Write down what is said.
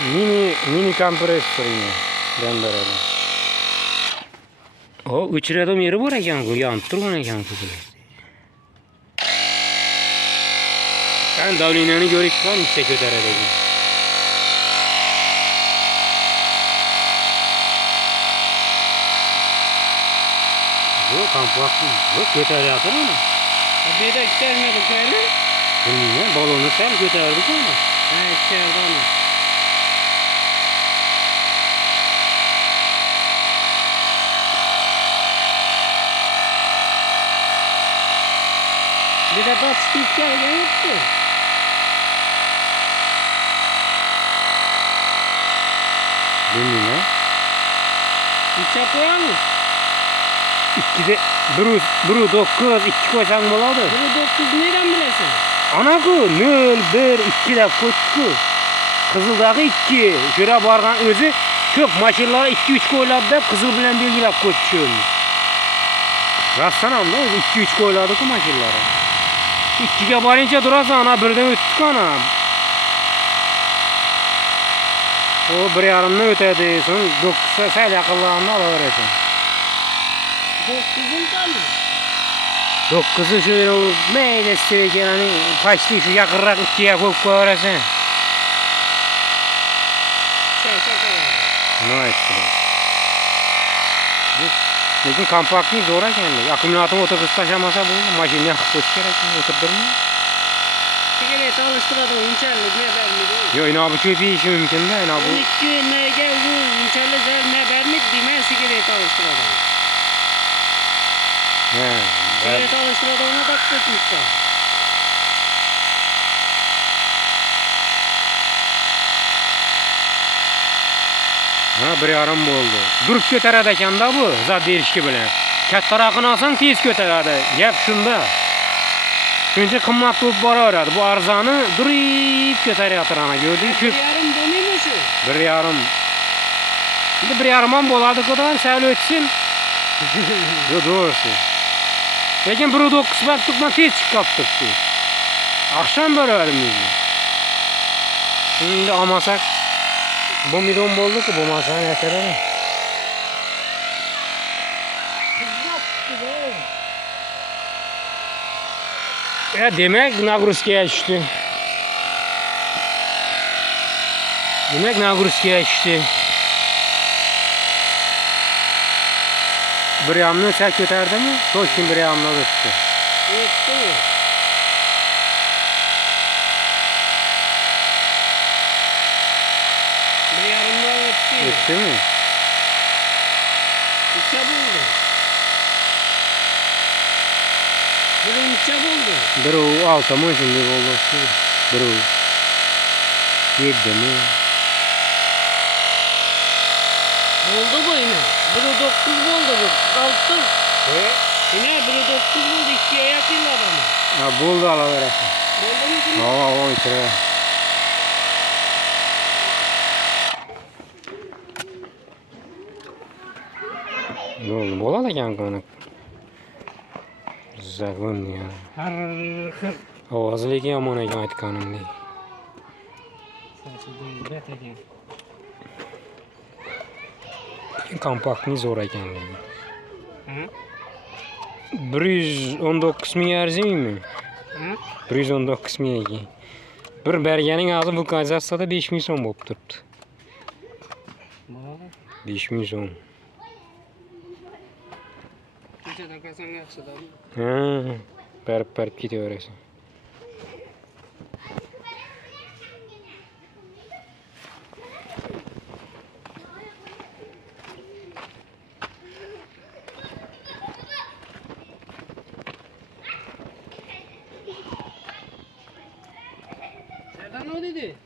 Mini kompressor yine. Ben beraber. O uçuradım yeri var ekan bu yanıp durgan ekan bu. Ben davlineni görüp kan işte götürer ekan. Bu kampaklı. Bu götürer yatır onu. Bir de gelmedik öyle. Bilmiyorum balonu sen götürerdik onu. He içeride onu. Bir de bas gelgen yoktu. Bilmiyorum. Bir çapıyor mu? İkide biri 9, 2 koysan boladı. Bunu 9 neden bilesin? Ana ku 0, 1, 2 de koçku. Kızıldagı 2. Şura bargan özü köp maşinlara 2-3 koyladı da kızıl bilen belgilep koçuyor. Rastlanam da 2-3 koyladı ku maşinlara. 2'ye varınca durasa ana birden öttük ana. O bir yarımdan ötedi. Sonra 9'a sayı akıllığını alıveresin. 9'un kaldı. 9'u şöyle olup meydestirken hani paçlı şu yakırrak 2'ye koyup koyarasın. Ne etti? Lekin kompaktli zor ekan. Akkumulyator otobüs taşamasa bu maşinni yakıp koyup gerek oturdurmuyor. Sigaret alıştırdım inçerlik ne vermedi. Yo ina bu kötü işi mümkün de ina bu. 12 ne geldi inçerlik ne vermedi dime sigaret alıştırdım. He. Sigaret alıştırdım ona bak tutmuşlar. Ha bir yarım oldu. Durup götüredi ekan da bu. Zat derişki bilen. Kattarakını alsan tez götüredi. Gap şunda. Önce kımmat bulup baraveradi. Bu arzanı durup götürüyor ana gördün köp. Bir yarım dönüyor mu şu? Bir yarım. Şimdi bir yarımdan boladı kadar sen ötsin. Yo doğrusu. Lekin bir 9 baktıktan tez çıkaptık ki. Akşam beraverim bizi. Şimdi amasak bu milyon oldu ki bu masaya yeter mi? Ya demek nagruskaya düştü. Demek nagruskaya düştü. Bir yamını sen köterdi mi? Toşkin bir yamını tuttu. Etti mi? Bir yarımdan etti. Etti mi? İçe buldu. Bunun içe buldu. Bir o alta mı şimdi oldu? Bir o. 7 mi? Buldu bu yine. Bunu 9 buldu bu. 6. Yine bunu 9 buldu. 2'ye yakın adamı. Ha buldu alıveresin. Buldu mu şimdi? O içeri. Ne oldu? Bola da yankı Zagın ya. Harrrr. Ovazı ki aman ekan aytkanim değil. Kompaktni zor ekan. 119 ming arziymi? 119 ming ekan. Bir berganing og'zi vulkanizatsiyada 5 ming so'm bo'lib turibdi. 5 ming so'm. Kechadan qasam yaxshidan. Ha, berib ketaverasiz. Nereden o dedi?